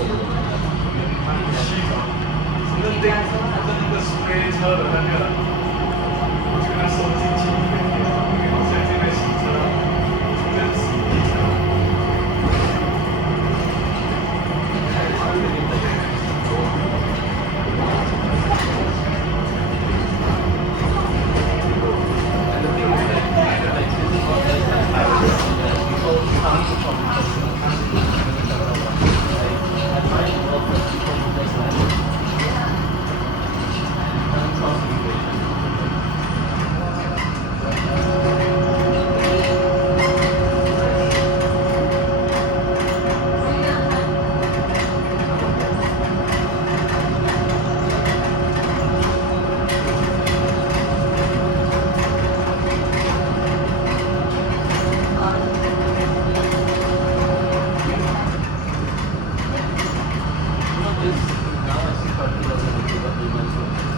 它很细嘛，那个 spray 车的那个，我就跟他收进去一点点，因为好像这个洗车出现洗地车。Now I see particularly what you mentioned.